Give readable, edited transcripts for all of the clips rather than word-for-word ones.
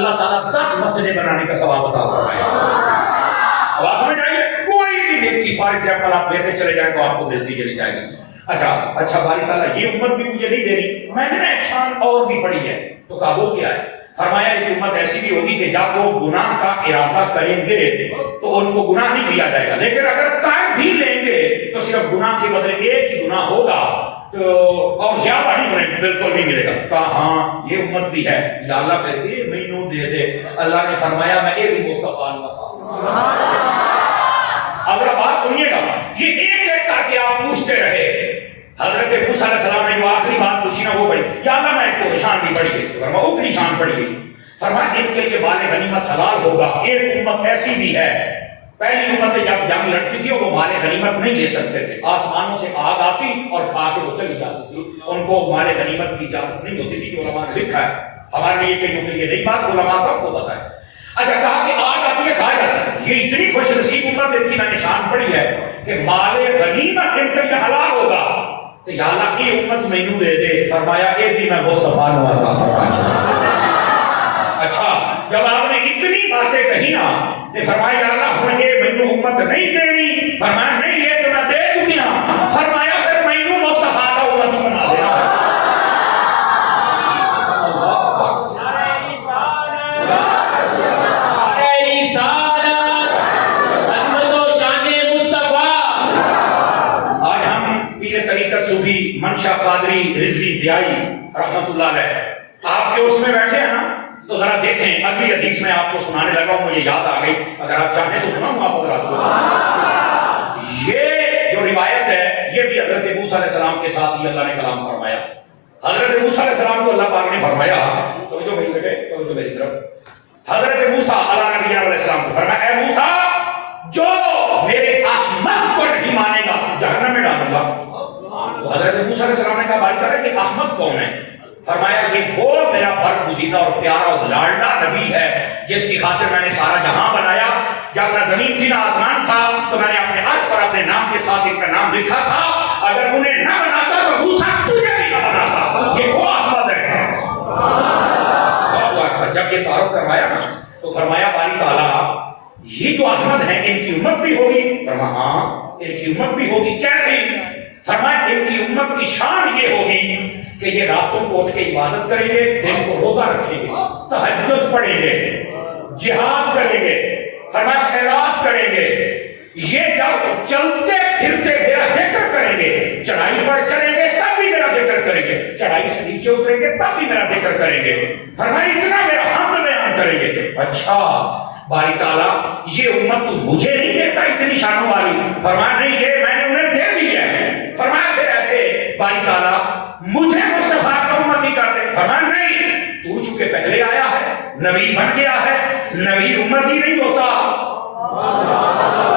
اللہ تعالیٰ 10 مسجدیں بنانے کا ثواب عطا فرمائے. آواز سمجھ آئیے؟ کوئی بھی نیکی فار ایگزامپل آپ لیتے چلے جائیں تو آپ کو ملتی چلی جائے گی. اچھا باری تعالیٰ یہ امت بھی مجھے نہیں دے رہی, میں نے نا ایک شان اور بھی پڑھی ہے. تو کہا وہ کیا ہے؟ فرمایا ایک امت ایسی بھی ہوگی کہ جب وہ گناہ کا ارادہ کریں گے تو ان کو گناہ نہیں دیا جائے گا, لیکن اگر کر بھی لیں گے تو صرف گناہ کے بدلے ایک ہی گناہ ہوگا تو اور زیادہ نہیں ہونے بالکل نہیں ملے گا. کہا ہاں یہ امت بھی ہے. یا اللہ پھر یہ مینوں دے دے. اللہ نے فرمایا میں یہ بھی مصطفیٰ ہوں. اگر بات سنیے گا, یہ ایک ایک کر کے آپ پوچھتے رہے. حضرت موسیٰ علیہ السلام نے جو آخری بات پوچھی نا وہ بڑی, یا اللہ میں ایک تو شان نہیں پڑی گئی. فرمایا اتنی شان پڑی گئی. فرمایا ان کے لیے مال غنیمت حلال ہوگا. ایک امت ایسی بھی ہے, پہلی امت جب جنگ لڑتی تھی وہ مال غنیمت نہیں لے سکتے تھے, آسمانوں سے آگ آتی اور کھا کے وہ چلی جاتی تھی, ان کو مال غنیمت کی اجازت نہیں ہوتی تھی. علماء نے لکھا ہے, ہمارے لیے کئیوں کے لیے نہیں بات, علماء سب کو پتا ہے. اچھا کہا کہ آگ آتی ہے کھایا جاتا ہے. یہ اتنی خوش نصیب امت ان کی میں نے شان پڑھی ہے کہ مال غنیمت ان کے لیے حلال ہوگا. تو یا اللہ کی امت مینوں دے دے. فرمایا یہ بھی میں مصطفیٰ نو عطا فرما. اچھا جب آپ نے اتنی باتیں کہی نا کہ فرمایا یا اللہ مجھے مینوں امت نہیں دینی. فرمایا نہیں یہ تو میں دے چکی ہوں. فرمایا پھر مینوں مصطفیٰ کا امت بنا دینا. منشا قادری رضوی ضیائی رحمت اللہ علیہ آپ کے اس میں بیٹھے ہیں نا, تو ذرا دیکھیں اگلی حدیث میں آپ کو سنانے لگا ہوں, مجھے یاد آ گئی, اگر آپ چاہیں تو سناؤں آپ کو. یہ جو روایت ہے یہ بھی حضرت موسیٰ علیہ السلام کے ساتھ ہی اللہ نے کلام فرمایا. حضرت موسیٰ علیہ السلام کو اللہ پاک نے فرمایا, تو جو میری جگہ تو جو میری طرف, حضرت موسیٰ علیہ السلام کو فرمایا اے موسیٰ جو میرے احمد کو نہیں مانے گا جہنم میں ڈالوں گا. تو حضرت موسیٰ علیہ السلام نے کہا باری تعالیٰ کہ احمد کون ہے؟ فرمایا یہ وہ میرا برگزیدہ اور پیارا اور لاڈلا نبی ہے جس کی خاطر میں نے سارا جہاں بنایا. جب نہ زمین تھی نہ آسمان تھا تو میں نے اپنے عرش پر اپنے نام کے ساتھ ایک کا نام لکھا تھا. اگر انہیں نہ بناتا تو موسیٰ تجھے بھی نہ بناتا. یہ وہ احمد ہے. جب یہ تعارف کروایا نا تو فرمایا باری تعالیٰ یہ جو احمد ہیں ان کی امت بھی ہوگی. فرمایا ہاں ان کی امت بھی ہوگی. کیسے؟ فرمایا ان کی امت کی شان یہ ہوگی کہ یہ راتوں کو اٹھ کے عبادت کریں گے, دن کو روزہ رکھیں گے, تہجد پڑھیں گے, جہاد کریں گے, فرمایا خیرات کریں گے. یہ جب چلتے پھرتے میرا ذکر کریں گے, چڑھائی پر چڑھیں گے تب بھی میرا ذکر کریں گے, چڑھائی سے نیچے اتریں گے تب بھی میرا ذکر کریں گے. فرمایا اتنا میرا حمد بیان کریں گے. اچھا باری تعالیٰ یہ امت تو مجھے نہیں دیتا اتنی شانوں والی. فرمایا نہیں یہ میں نے انہیں دے دی ہے. فرمایا پھر ایسے باری تعالیٰ مجھے مصطفیٰ کا امت ہی کر دے. فرمایا نہیں تو چونکہ پہلے آیا ہے نبی بن گیا ہے, نبی امت ہی نہیں ہوتا.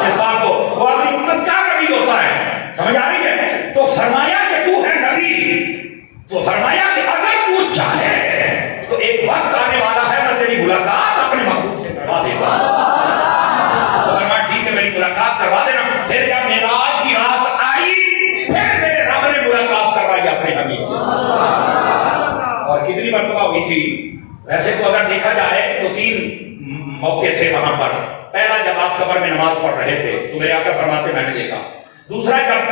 اس بات کو وہ اپنی امت کیا نبی ہوتا ہے, سمجھ آ رہی ہے؟ تو فرمایا کہ تو ہے نبی, تو فرمایا کہ اگر تو چاہے تو ایک وقت آنے والا ہے میں تیری ملاقات اپنے محبوب سے کروا دے گا. فرمایا ٹھیک ہے میری ملاقات کروا دینا. پھر جب معراج کی رات آئی پھر میرے رب نے ملاقات کروائی اپنے حبیب کے ساتھ. اور کتنی مرتبہ ہوئی تھی ویسے تو اگر دیکھا جائے تو 3 موقع تھے وہاں پر. پہلا جب آپ قبر میں نماز پڑھ رہے تھے تو میرے آقا فرماتے میں نے دیکھا. دوسرا جب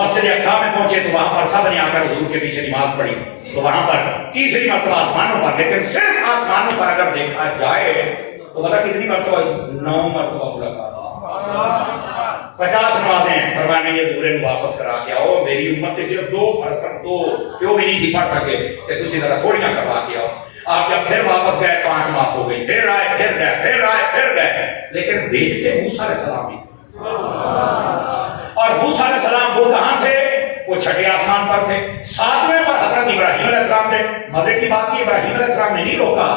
مسجد اقصی میں پہنچے تو وہاں پر سب نے آ کر حضور کے پیچھے نماز پڑھی تو وہاں پر. تیسری مرتبہ آسمانوں پر, لیکن صرف آسمانوں پر اگر دیکھا جائے تو پتا کتنی مرتبہ 9 مرتبہ ملاقات. 50 نمازیں. فرمایا یہ ضرور واپس کرا کے آؤ, میری امت سے صرف 2 فرض 2 جو بھی نہیں تھی پڑھ سکے کہ تسی ذرا تھوڑیاں کروا کے آؤ. آپ جب پھر واپس گئے 5 معاف ہو گئی, پھر آئے پھر گئے, پھر آئے پھر گئے, لیکن بھیجتے موسیٰ علیہ السلام ہی تھے. اور موسیٰ علیہ السلام وہ کہاں تھے؟ وہ 6 آسمان پر تھے. 7ویں پر حضرت ابراہیم علیہ السلام تھے. مزے کی بات کی ابراہیم علیہ السلام نے نہیں روکا.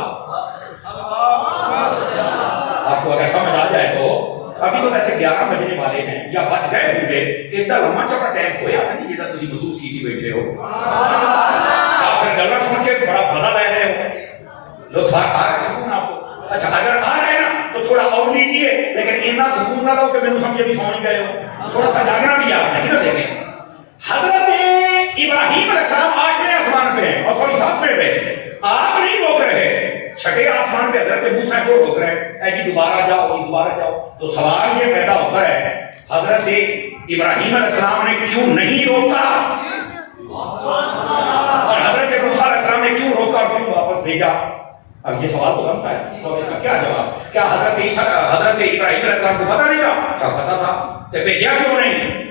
آپ کو اگر سمجھ آ جائے تو ابھی تو ویسے 11 بجنے والے ہیں یا بج گئے ہوں گے. اتنا لمبا چوڑا ٹائم ہویا تھا نہیں جیسا تسی محسوس کی تھی بیٹھے ہو. آپ پھر گلا سن کے بڑا مزہ لے رہے ہو. لطف آ رہا ہے سکون آپ کو. اچھا اگر آ رہے ہیں نا تو تھوڑا اور لیجیے, لیکن اتنا سکون نہ لو کہ میں نے سمجھے بھی سو نہیں گئے ہو. تھوڑا سا جاگنا بھی آپ نہیں نہ دیکھیں. حضرت ابراہیم علیہ السلام 8ویں آسمان پہ ہیں اور 7ویں پہ. آپ نہیں روک رہے. چھٹے آسمان پہ حضرت موسیٰ کو روک رہے ہیں، اے جی دوبارہ جاؤ جی دوبارہ جاؤ. تو سوال یہ پیدا ہوتا ہے حضرت ابراہیم علیہ السلام نے کیوں نہیں روکا اور حضرت موسیٰ علیہ السلام نے کیوں روکا اور کیوں واپس بھیجا؟ اب یہ سوال تو بنتا ہے اور اس کا کیا جواب؟ کیا حضرت ابراہیم علیہ السلام کو پتا نہیں تھا؟ کیا پتا تھا؟ تو بھیجا کیوں نہیں؟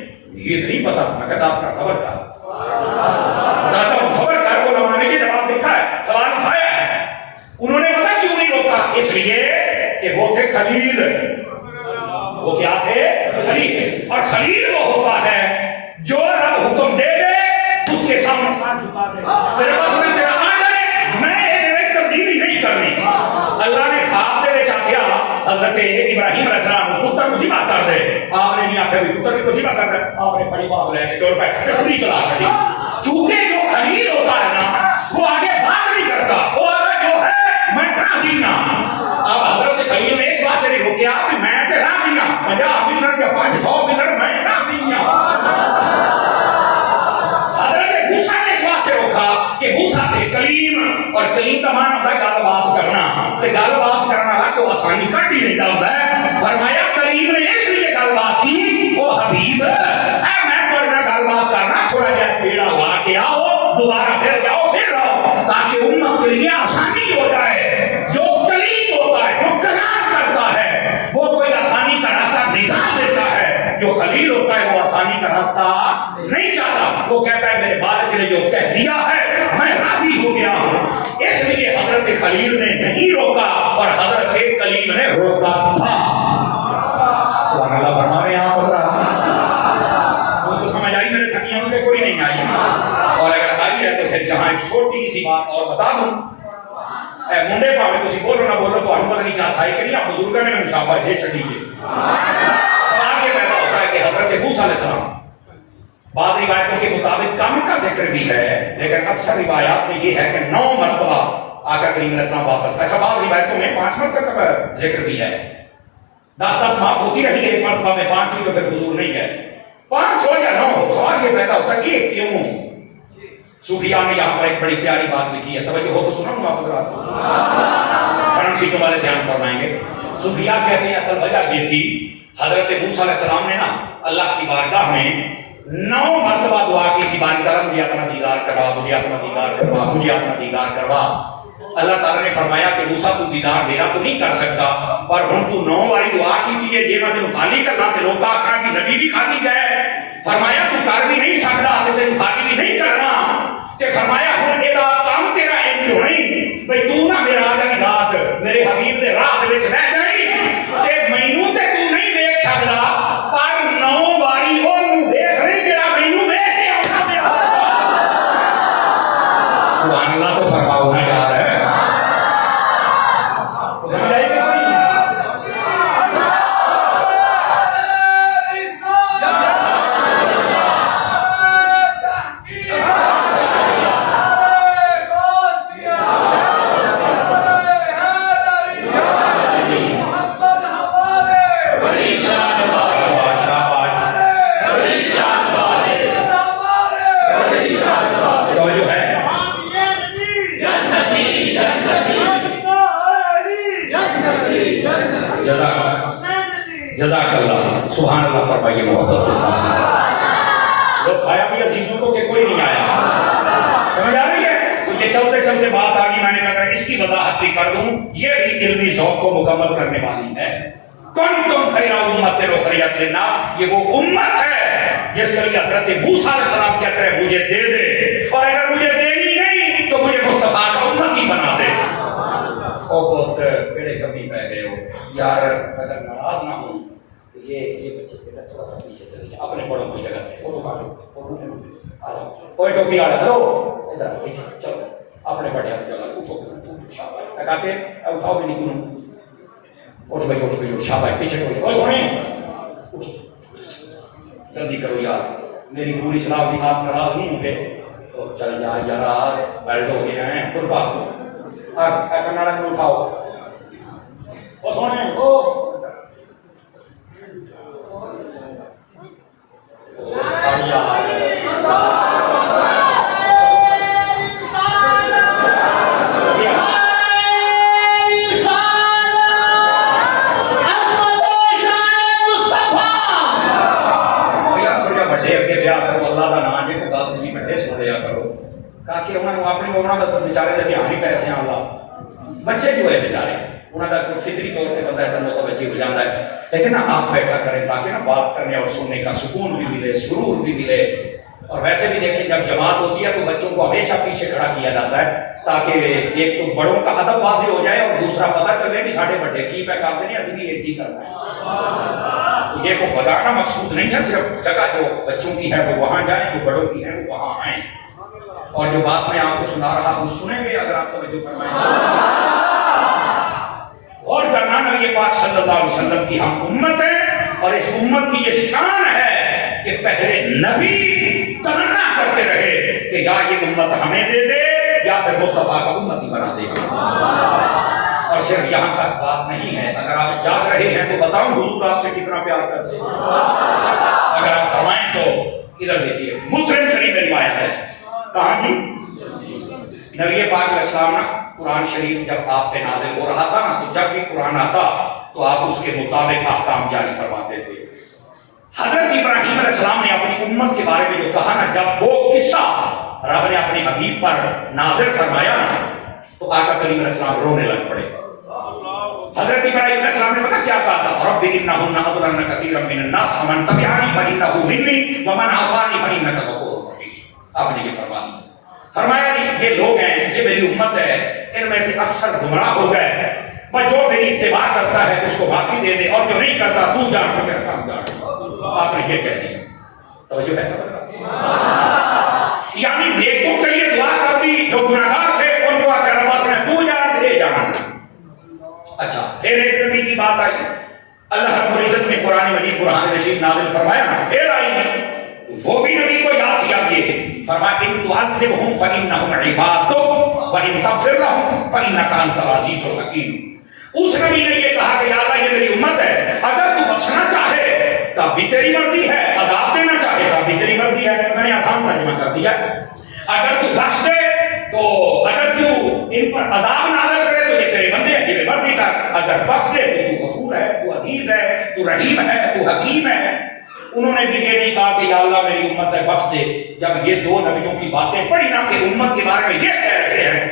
یہ نہیں پتا. میں کہتا اس کا صبر کر بتاتا ہوں، صبر کر. وہ لمانے کے جواب دیکھا ہے، سوال اٹھایا ہے. انہوں نے پتا کیوں نہیں روکا؟ اس لیے کہ وہ تھے خلیل. وہ کیا تھے؟ خلیل. اور خلیل وہ ہوتا ہے جو رب حکم دے دے اس کے سامنے ساتھ جھکا دے. تیرے پاس میں تیرا آرڈر، میں ایک تبدیلی نہیں کرنی. اللہ نے خواب دے چاہیا حضرت ابراہیم علیہ السلام کو پتر کو ذبح کر دے. آپ نے نہیں آخر بھی پتر کو ذبح کر دے. آپ نے بڑی بات لے کے ٹور پہ پوری چلا چلی. چونکہ جو خلیل ہوتا ہے نا وہ آگے بات نہیں کرتا، وہ آگے جو ہے میں راضی نا. اب حضرت خلیل نے اس بات سے نہیں روکیا کہ میں تے راضی ہوں، 50 منٹ یا 500 منٹ میں راضی ہوں. حضرت موسیٰ نے اس بات سے روکا کہ موسیٰ تھے کلیم، اور کلیم کا معنی ہوتا ہے گل بات کرنا. تے گل بات کرنا ہے تو آسانی کٹ ہی نہیں ہوتا ہے. فرمایا کلیم نے اس لیے گل بات کی، او حبیب میں تھوڑے نال گل بات کرنا، تھوڑا جہا پیڑا لا کے آؤ، دوبارہ پھر جاؤ پھر رہو، تاکہ امت کے لیے آسانی ہو جائے. جو کلیم ہوتا ہے، جو کلام کرتا ہے، وہ کوئی آسانی کا راستہ نکال دیتا ہے. جو خلیل ہوتا ہے وہ آسانی کا راستہ نہیں چاہتا. وہ کہتا ہے میرے والد نے جو کہہ دیا ہے میں راضی ہو گیا. اس لیے حضرت خلیل نے نہیں روکا اور حضرت کلیم نے روکا تھا. سبحان اللہ فرمائے یہاں پر. ان کو سمجھ آئی میرے سکیوں میں کوئی نہیں آئی؟ اور اگر آئی ہے تو پھر جہاں ایک چھوٹی سی بات اور بتا دوں. اے منڈے پاوے تسی بولو نہ بولو تو ہم پتہ نہیں چاہ سائی کری آپ بزرگوں نے مشابہ دے چھڑی ہے. سوال یہ پیدا ہوتا ہے کہ حضرت موسیٰ علیہ السلام، بعض روایتوں کے مطابق کم کا ذکر بھی ہے لیکن اکثر روایات میں یہ ہے کہ 9 مرتبہ آقا کریم علیہ السلام واپس. ایسا بعض روایتوں میں 5 مرتبہ کا ذکر بھی ہے. 10 معاف ہوتی رہی ہے، ایک مرتبہ میں 5 ہوئی تو پھر حضور نہیں گئے. 5 ہو یا 9 ہو، سوال یہ پیدا ہوتا ہے کہ کیوں؟ صوفیاء نے یہاں پر ایک بڑی پیاری بات لکھی ہے، توجہ ہو تو سنوں گا حضرات، فرنٹ سیٹوں والے دھیان فرمائیں گے. صوفیاء کہتے ہیں اصل وجہ یہ تھی حضرت موسیٰ علیہ السلام نے نا اللہ کی بارگاہ میں 9 مرتبہ دعا کی تھی، باری تعالیٰ مجھے اپنا دیدار کروا، مجھے اپنا دیدار کروا، مجھے اپنا دیدار کروا. اللہ تعالیٰ نے فرمایا کہ موسیٰ تو دیدار میرا تو نہیں کر سکتا، پر ہن تو 9 باری دعا کی تھی یہ میں تینوں خالی کرنا، تے لوگ آکھنا کہ نبی بھی خالی گئے. فرمایا تو کر بھی نہیں سکتا تے تینوں خالی بھی نہیں کرنا. تے فرمایا ہن ایدا کام تیرا انج نہیں بھئی تو نہ میرا والی رات میرے حبیب دے راہ دے وچ رہ گئی تے مینوں تے تو نہیں دیکھ سکدا، پر 9 باری اونوں دیکھ رہی جڑا مینوں ویکھ کے آوندا پیا. سبحان اللہ تو فرماؤ نا یار. جزاک اللہ. سبحان اللہ فرمائیے محبت کے ساتھ. لوگ کھایا بھی عزیزوں کو کہ کوئی نہیں آیا. سمجھ آ رہی ہے؟ یہ چلتے چلتے بات آگی میں نے کہا اس کی وضاحت بھی کر دوں، یہ بھی علمی ذوق کو مکمل کرنے والی ہے. کنتم خیر امت اخرجت للناس، یہ وہ امت ہے جس کے لیے حضرت موسیٰ علیہ السلام کہتے ہیں مجھے دے دے، اور اگر مجھے دینی نہیں تو مجھے مصطفیٰ کا امت ہی بنا دے. او بہت بڑے کمی پہ گئے ہو یار، اگر ناراض نہ ہوں یہ بچے تھوڑا سا پیچھے چلے جائیں، اپنے بڑوں کی جگہ پہ فوٹو کاٹو. آ جاؤ کوئی ٹوپی والا ہلو ادھر پیچھے چلو اپنے بڑے کی جگہ شاباش کاٹے اٹھاؤ بھی نہیں اٹھ بھائی اٹھ بھائی شاباش پیچھے ٹوپی. اور سنیں جلدی کرو یار، میری پوری سلام بھی آپ ناراض نہیں ہوں گے تو چل یار یار بیلٹ ہو گئے ہیں قربا کو کناڑا میں اٹھاؤ. اور سنیں او نہیں ہونا تو بیچارے لگے ہمیں پیسے اللہ بچے جو ہے بیچارے انہوں کا فطری طور پہ بندہ ہے متوجہ ہو جاتا ہے، لیکن نا آپ بیٹھا کریں تاکہ نا بات کرنے اور سننے کا سکون بھی ملے، سرور بھی ملے. اور ویسے بھی دیکھیں جب جماعت ہوتی ہے تو بچوں کو ہمیشہ پیچھے کھڑا کیا جاتا ہے تاکہ ایک تو بڑوں کا ادب واضح ہو جائے اور دوسرا پتہ چلے کہ ساڑھے بڑے کی پہ کرتے نہیں، اسی بھی ایک ہی کرنا ہے. یہ کو بگاڑنا مقصود نہیں ہے، صرف جگہ جو بچوں کی ہے وہ وہاں جائیں، جو بڑوں کی ہے وہ وہاں آئیں. اور جو بات میں آپ کو سنا رہا ہوں سنیں گے اگر آپ توجہ فرمائیں. اور کرنا نبی پاک صلی اللہ علیہ وسلم کی ہم امت ہے، اور اس امت کی یہ شان ہے کہ پہلے نبی تمنا کرتے رہے کہ یا یہ امت ہمیں دے دے یا پھر مصطفیٰ کا امتی بنا دے. اور صرف یہاں تک بات نہیں ہے، اگر آپ جاگ رہے ہیں تو بتاؤں حضور آپ سے کتنا پیار کرتے ہیں. اگر آپ فرمائیں تو ادھر دیکھیے مسلم شریف میں روایت ہے، کہاں کی نبی پاک علیہ السلام نا قرآن شریف جب آپ پہ نازل ہو رہا تھا نا تو جب بھی قرآن آتا تو آپ اس کے مطابق احکام جاری فرماتے تھے. حضرت ابراہیم علیہ السلام نے اپنی امت کے بارے میں جو کہا نا، جب وہ قصہ رب نے اپنے حبیب پر نازل فرمایا نا تو آقا کریم علیہ السلام رونے لگ پڑے. حضرت ابراہیم علیہ السلام نے پتہ کیا کہا تھا؟ رب انہن اضللن کثیرا من الناس فمن تبعنی فانہ منی ومن عصانی فانک غفور رحیم. آپ نے یہ فرمایا نہیں یہ لوگ ہیں، یہ میری امت ہے، ان میں سے اکثر گمراہ ہو گئے، پر جو میری اتباع کرتا ہے اس کو معافی دے دے، اور جو نہیں کرتا تو جان تو کہتا ہوں جان. آپ نے یہ کہہ دیا، توجہ ہے سمجھ رہا؟ یعنی نیکوں کے لیے دعا کر دی، جو گناہگار تھے ان کو آخر عباس نے تو جان دے جان. اچھا پھر ایک نبی کی بات آئی، اللہ رب العزت نے قرآن مجید قرآن رشید نازل فرمایا نا، پھر آئی وہ بھی نبی کو یاد کیا دیے. فرمایا ان تعذبهم فانهم عبادك وان تغفر لهم فانك انت العزیز الحکیم. اس نبی نے یہ کہا کہ یا اللہ یہ میری امت ہے، اگر تو بخشنا چاہے تب بھی تیری مرضی ہے، عذاب دینا چاہے تب بھی تیری مرضی ہے. میں نے آسان ترجمہ کر دیا، اگر تو بخش دے تو اگر تو ان پر عذاب نازل کرے تو یہ تیری بندے ہیں، یہ مرضی کر. اگر بخش دے تو تو غفور ہے، تو عزیز ہے، تو رحیم ہے، تو حکیم ہے. انہوں نے بھی یہ نہیں کہا کہ یا اللہ میری امت ہے بخش دے. جب یہ دو نبیوں کی باتیں پڑھی نا کہ امت کے بارے میں یہ کہہ رہے ہیں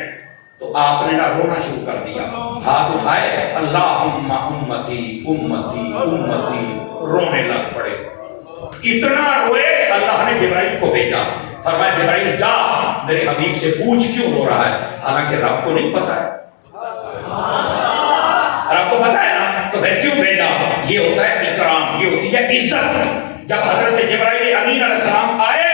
تو آپ نے نا رونا شروع کر دیا، ہاتھ اٹھائے اللہم امتی امتی امتی، رونے لگ پڑے. اتنا روئے کہ اللہ نے جبرائیل کو بھیجا، فرمایا جبرائیل جا میرے حبیب سے پوچھ کیوں رو رہا ہے. حالانکہ رب کو نہیں پتا ہے، رب کو پتا ہے نا، تو پھر کیوں بھیجا؟ یہ ہوتا ہے اکرام، یہ ہوتی ہے عزت. جب حضرت جبرائیل امین علیہ السلام آئے،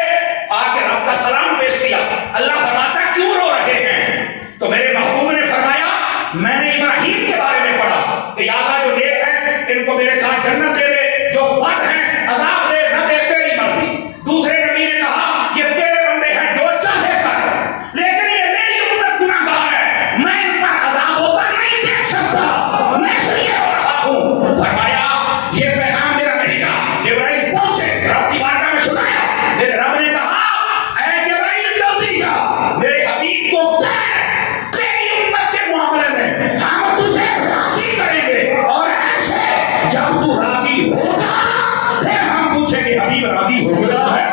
آ کے رب کا سلام پیش کیا، اللہ فرماتا کیوں رو رہے ہیں؟ تو میرے محبوب نے فرمایا میں نے ابراہیم کے بارے میں پڑھا کہ یا اللہ جو نیک ہیں ان کو میرے ساتھ جنت دے دے، جو بد ہیں عذاب دے نہ دے، تیری مرضی. دوسرے نبی نے کہا یہ تیرے بندے ہیں، جو چاہے کر، لیکن یہ میری امت گناہگار ہے، میں ان پر عذاب ہوتا نہیں دیکھ سکتا، میں اس لیے ہو رہا ہوں. فرمایا یہ پیغام میرا نہیں تھا. جبرائیل پہنچے، رب کی بارگاہ میں سنایا. میرے رب نے کہا اے جبرائیل جلدی جا میرے حبیب کو کہہ تیری امت کے معاملے میں ہم تجھے راضی کریں گے، اور ایسے جب تو راضی ہوگا پھر ہم پوچھیں گے حبیب راضی ہو گیا ہے؟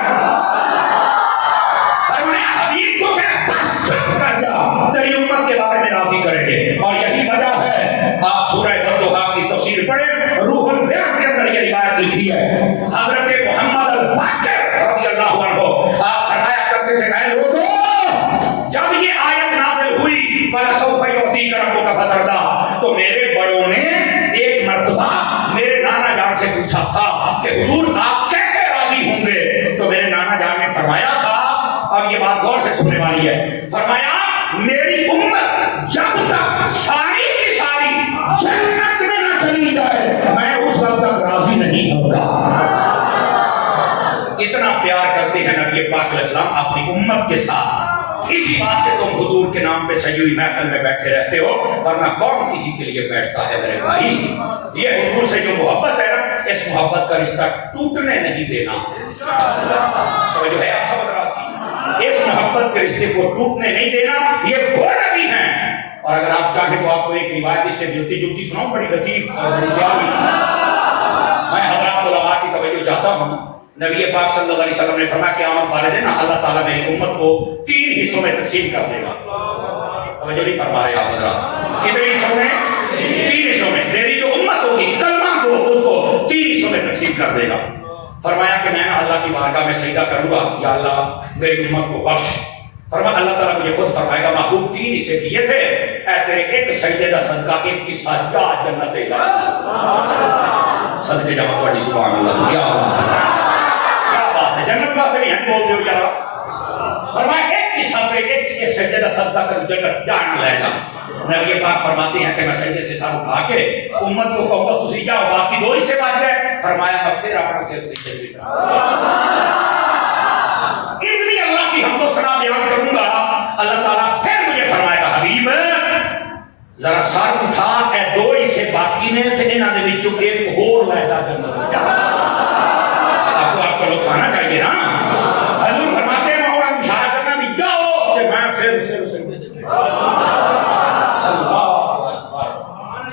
فرمایا حبیب کو کہہ بس چپ کر جا، تیری امت کے بارے میں راضی کریں گے. اور یہی وجہ ہے آپ سورہ بندوہا کی تفسیر پڑھیں، روح البیان کے اندر یہ روایت لکھی ہے. حضرت محمد الباقر رضی اللہ عنہ آپ فرمایا کرتے تھے اے لوگو جب یہ آیت نازل ہوئی وَلَسَوْفَ يُعْطِيكَ رَبُّكَ فَتَرْضَىٰ، تو میرے بڑوں نے ایک مرتبہ میرے نانا جان سے پوچھا تھا کہ حضور آپ کیسے راضی ہوں گے؟ تو میرے نانا جان نے فرمایا تھا، اور یہ بات غور سے سننے والی ہے، فرمایا میری امت جب تک ساری کی ساری جنت میں نہ چلی جائے میں اس وقت تک راضی نہیں ہوگا. اتنا پیار کرتے ہیں نبی پاک علیہ السلام اپنی امت کے ساتھ. اسی بات سے تم حضور کے نام پہ سجی ہوئی محفل میں بیٹھے رہتے ہو، ورنہ کون کسی کے لیے بیٹھتا ہے میرے بھائی. یہ حضور سے جو محبت ہے نا، اس محبت کا رشتہ ٹوٹنے نہیں دینا. تو جو ہے آپ سمجھ رہا تھی، اس محبت کے رشتے کو ٹوٹنے نہیں دینا. یہ وہ نبی ہیں. اور اگر آپ چاہیں تو آپ کو ایک روایت اس سے ملتی جلتی سناؤں، بڑی لطیف اور بڑی پیاری. میں حضرات علماء کی توجہ چاہتا ہوں نبی پاک صلی اللہ علیہ وسلم نے فرمایا قیامت والے دن اللہ تعالیٰ میری امت کو 3 حصوں میں تقسیم کر دے گا. توجہ نہیں فرما رہے آپ حضرات. کتنے حصوں میں؟ 3 حصوں میں. میری جو امت ہوگی کلمہ کو اس کو 3 حصوں میں تقسیم کر دے گا. فرمایا کہ میں اللہ کی بارگاہ میں سجدہ کروں گا یا اللہ میری امت کو بخش. فرمایا اللہ تعالیٰ مجھے خود فرمائے گا محبوب 3 حصے کیے تھے, اے تیرے ایک سجدے دا صدقہ ایک کی سجدہ جنت دے گا. صدقے جمع پڑھی سبحان اللہ. کیا بات ہے, جنت کا نہیں ہم بول دیو یار. فرمایا ایک کی صدقے ایک کے سجدے دا صدقہ کر جنت جانا لے گا. نبی پاک فرماتے ہیں کہ میں سجدے سے سر اٹھا کے امت کو کہوں گا تسی جاؤ باقی 2 حصے بچ گئے. فرمایا میں پھر اپنا سر سجدے پہ اتنی اللہ کی حمد و ثنا بیان کروں گا. اللہ تعالیٰ پھر مجھے فرمائے گا حبیب ذرا سر اٹھا اے 2 حصے باقی نے تے انہاں دے وچوں ایک اور لے جا جنت جا. آپ کو لوگ آنا چاہیے نا. حضور فرماتے ہیں مولا اشارہ کرنا بھی جاؤ کہ میں پھر سجدے.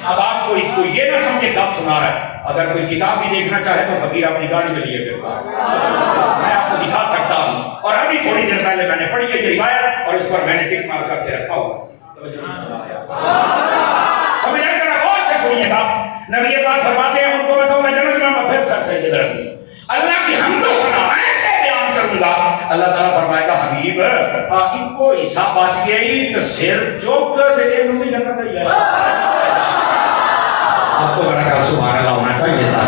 اب آپ کوئی یہ نہ سمجھے کب سنا رہا ہے. اگر کوئی کتاب بھی دیکھنا چاہے تو فقیر اپنی گاڑی میں لیے پھر میں آپ کو دکھا سکتا ہوں. اور ابھی تھوڑی دیر پہلے میں نے پڑھی ہے یہ روایت اور اس پر میں نے ٹک مار کر کے رکھا ہوا. سمجھ آئے ذرا غور سے سنیے گا. نبی پاک فرماتے ہیں ان کو میں کہوں گا جنت میں پھر سر سجدے پہ رکھوں. اللہ کی حمد و ثنا ایسے بیان کروں گا. اللہ تعالیٰ فرمائے گا حبیب ان کو حصہ بچ گیا ہی تو سر چوک تے انہوں بھی جنت ہی ہے. آپ کو میرا خیال سبحان اللہ ہونا چاہیے تھا.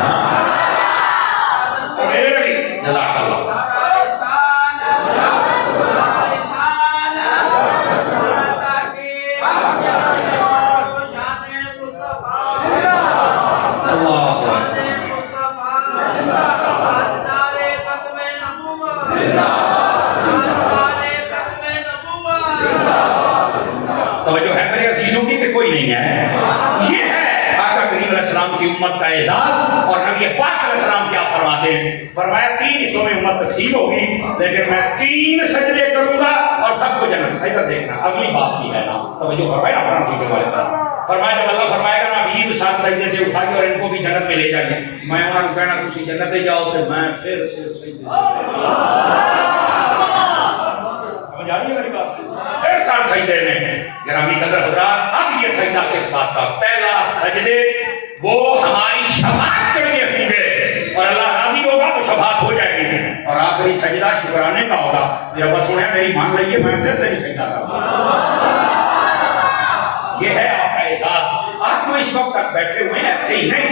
اور میرے نبی جزاک اللہ. توجہ ہے میرے عزیزوں کی کہ کوئی نہیں ہے. یہ ہے آقا کریم علیہ السلام کی امت کا اعزاز. اور نبی پاک علیہ السلام کیا فرماتے ہیں؟ فرمایا 3 حصوں میں امت تقسیم ہوگی لیکن میں 3 سجدے کروں گا اور سب کو جنت. ادھر دیکھنا اگلی بات کی ہے نا. توجہ فرمایا فرانسی کے والے کا فرمایا جب اللہ فرمائے گا نا حبیب 7 سجدے سے اٹھائیے اور ان کو بھی جنت میں لے جائیے. میں انہوں نے کہنا تسی جنت میں جاؤ تو میں پھر سجدے. سمجھ آ رہی ہے میری بات؟ پھر 7 سجدے میں گرامی قدر حضرات. اب یہ سجدہ کس بات کا؟ پہلا سجدے وہ ہماری شفاعت کے لیے ہوں گے اور اللہ راضی ہوگا تو شفاعت ہو جائے گی. اور آخری سجدہ شکرانے کا ہوگا. جب بس انہیں میری مان لئیے میں پھر تیری سجدہ کروں. یہ ہے آپ کا احساس. آپ جو اس وقت تک بیٹھے ہوئے ہیں ایسے ہی نہیں.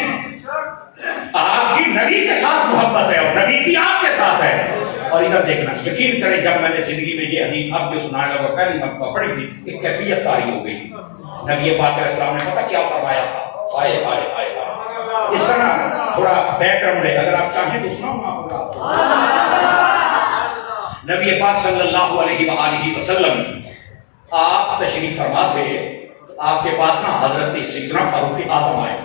آپ کی نبی کے ساتھ محبت ہے اور نبی کی آپ کے ساتھ ہے. اور ادھر دیکھنا یقین کریں جب میں نے زندگی میں یہ حدیث آپ کو سنایا لگا پہلی مرتبہ پڑھی تھی ایک کیفیت طاری ہو گئی تھی. نبی پاک علیہ السلام نے پتہ کیا فرمایا تھا؟ آئے آئے آئے اس کا نا تھوڑا بیک گراؤنڈ ہے اگر آپ چاہیں تو سناؤں آپ کو. نبی پاک صلی اللہ علیہ وآلہ وسلم آپ تشریف فرما تھے. آپ کے پاس نا حضرت سیدنا فاروق اعظم آئے.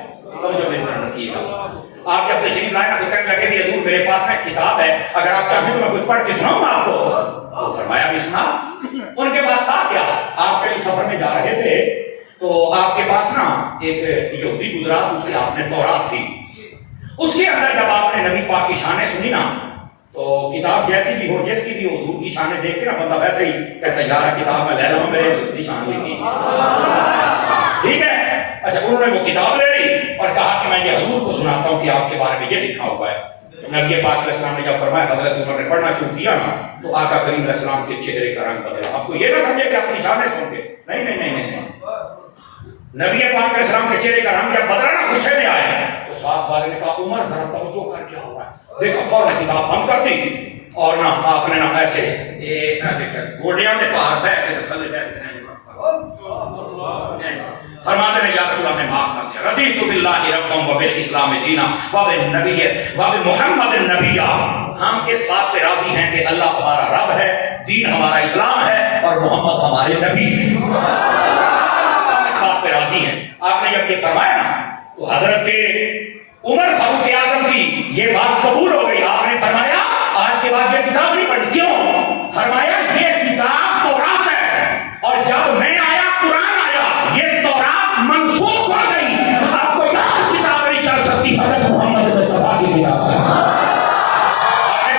توجہ میری طرف رکھیے گا. آپ جب تشریف لائے نا تو کہنے لگے کہ حضور میرے پاس نا کتاب ہے اگر آپ چاہیں تو میں کچھ پڑھ کے سناؤں گا آپ کو. فرمایا بھی سنا. ان کے بعد تھا کیا آپ کئی سفر میں جا رہے تھے تو آپ کے پاس نا ایک یہودی گزرا اسے آپ نے تورات تھی. اس کے اندر جب آپ نے نبی پاک کی شانیں سنی نا تو کتاب جیسی بھی ہو جس کی بھی ہو حضور کی شانیں دیکھ کے نا بندہ ویسے ہی کہتا یار کتاب میں لے لوں میرے حضور کی شان لکھی. ٹھیک ہے. اچھا انہوں نے وہ کتاب لے لی اور کہا کہ میں یہ حضور کو سناتا ہوں کہ آپ کے بارے میں یہ لکھا ہوا ہے. نبی پاک علیہ السلام نے جب فرمایا حضرت عمر نے پڑھنا شروع کیا نا تو آقا کریم علیہ السلام کے چہرے کا رنگ بدلا. آپ کو یہ نہ سمجھے کہ آپ نشانے سن کے نہیں نہیں نہیں نہیں. نبی پاک علیہ السلام کے چہرے کا رنگ جب بدلا نا غصے میں آئے تو ساتھ والے نے کہا عمر ذرا توجہ کر کیا ہوا ہے. دیکھا فوراً کتاب بند کر دی اور نا آپ نے نا ایسے گوڑیاں میں باہر بیٹھ کے تھلے بیٹھ کے فرماتے ہیں یا رسول اللہ نے معاف کر دیا. رضیت باللہ ربا وبالاسلام دینا وبالنبی وبمحمد النبی. ہم اس بات پہ راضی ہیں کہ اللہ ہمارا رب ہے, دین ہمارا اسلام ہے اور محمد ہمارے نبی. ہم اس بات پہ راضی ہیں. آپ نے جب یہ فرمایا نا تو حضرت عمر فاروق اعظم کی یہ بات قبول ہو گئی. آپ نے فرمایا آج کے بعد یہ کتاب نہیں پڑھی. کیوں؟ فرمایا یہ کتاب تورات ہے اور جب میں آیا قرآن آیا یہ تورات منسوخ ہو گئی. آپ کو یاد کتاب نہیں چل سکتی حضرت محمد مصطفیٰ کی کتاب ہے. آپ نے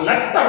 69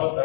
70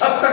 70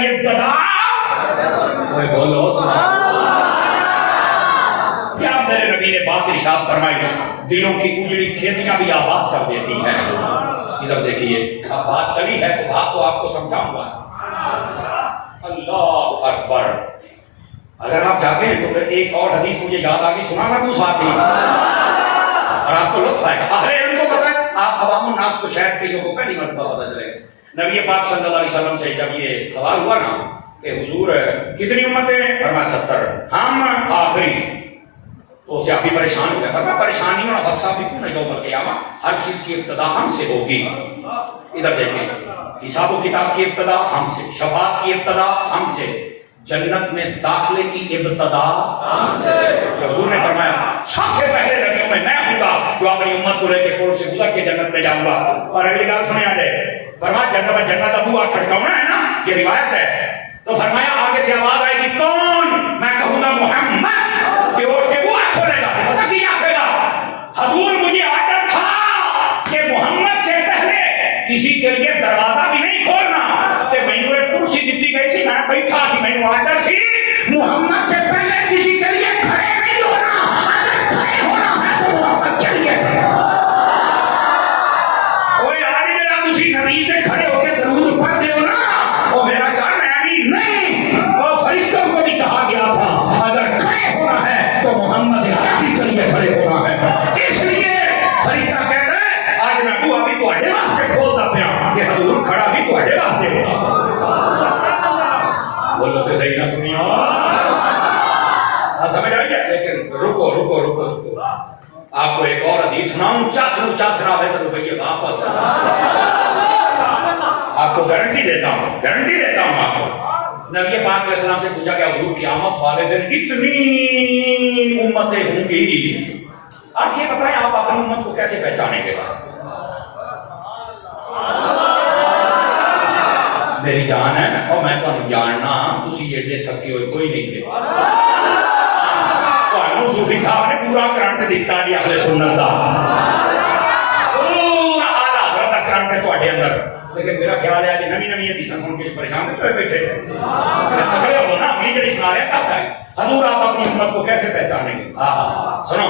کی ابتدا بولو کیا میرے نبی نے بات ارشاد فرمائی دلوں کی اجڑی کھیتیاں بھی آباد کر دیتی ہیں. ادھر دیکھیے اب بات چلی ہے تو بات تو آپ کو سمجھاؤں گا. اللہ اکبر. اگر آپ جاتے ہیں تو پھر ایک اور حدیث مجھے یاد آ گئی, سنانا تو ساتھ ہی اور آپ کو لطف آئے گا. ان کو پتہ ہے آپ عوام الناس کو شاید کئیوں کو پہلی مرتبہ پتہ چلے گا. نبی پاک صلی اللہ علیہ وسلم سے جب یہ سوال ہوا نا کہ حضور کتنی امتیں, فرمایا 70, ہم آخری. تو اسے آپ بھی پریشان ہو گیا. فرمایا پریشان نہیں ہونا, بس آپ بھی کیوں یوم القیامہ, ہر چیز کی ابتدا ہم سے ہوگی. ادھر دیکھیں حساب و کتاب کی ابتدا ہم سے, شفاعت کی ابتدا ہم سے, جنت میں داخلے کی ابتدا ہم سے. حضور نے فرمایا سب سے پہلے نبیوں میں ہوں گا جو اپنی امت کو لے کے پور سے گزر کے جنت میں جاؤں گا. اور اگلی بات سنے آ جائے, فرمایا جنت ابو کھڑکاؤنا ہے نا, یہ روایت ہے. تو فرمایا آگے سے آواز آئے گی کون, میں کہوں گا محمد. کہ وہ کھولے گا, پتہ کیا کہے گا, حضور مجھے آرڈر تھا کہ محمد سے پہلے کسی کے لیے دروازہ بھی نہیں کھولنا. کہ میں نے کرسی دیتی گئی تھی, میں بیٹھا سی, میں نے آرڈر سی محمد سے پہلے کسی کے لیے کھڑے نہیں ہونا. اگر کھڑے ہونا ہے تو محمد کے لیے کھڑے ہونا. کوئی آج جڑا تسی نبی تے کھڑے ہو کے درود پڑھ دے ہو نا, وہ میرا چاہ میں ابھی نہیں. اور فرشتوں کو بھی کہا گیا تھا اگر کھڑے ہونا ہے تو محمد عربی کے لیے کھڑے ہونا ہے. اس لیے فرشتہ کہتا ہے آج میں ابو ابھی تواڈے واسطے کھولدا پیا کہ حضور کھڑا بھی تواڈے واسطے ہونا. بولو تو صحیح نہ سنیا, سمجھ آئی ہے. لیکن رکو رکو رکو رکو, آپ کو ایک اور حدیث سناؤں, اونچا سنا ہے تو روپیے واپس. آپ کو گارنٹی دیتا ہوں آپ کو. نبی پاک علیہ السلام سے پوچھا کہ حضور قیامت والے دن اتنی امتیں ہوں گی, آپ یہ بتائیں آپ اپنی امت کو کیسے پہچانیں گے. میری جان ہے اور میں تمہیں جاننا, تسی ایڈے تھکے ہوئے کوئی نہیں تھے. صوفی صاحب نے پورا کرنٹ دیتا جی اہل سنت دا, پورا آلہ حضرت دا کرنٹ ہے تواڈے اندر. لیکن میرا خیال ہے کہ نوی نوی حدیثاں سن کے پریشان ہوئے بیٹھے تگڑے ہو نا. اپنی جڑی سنا رہے کیسا ہے حضور, آپ اپنی امت کو کیسے پہچانیں گے. سنو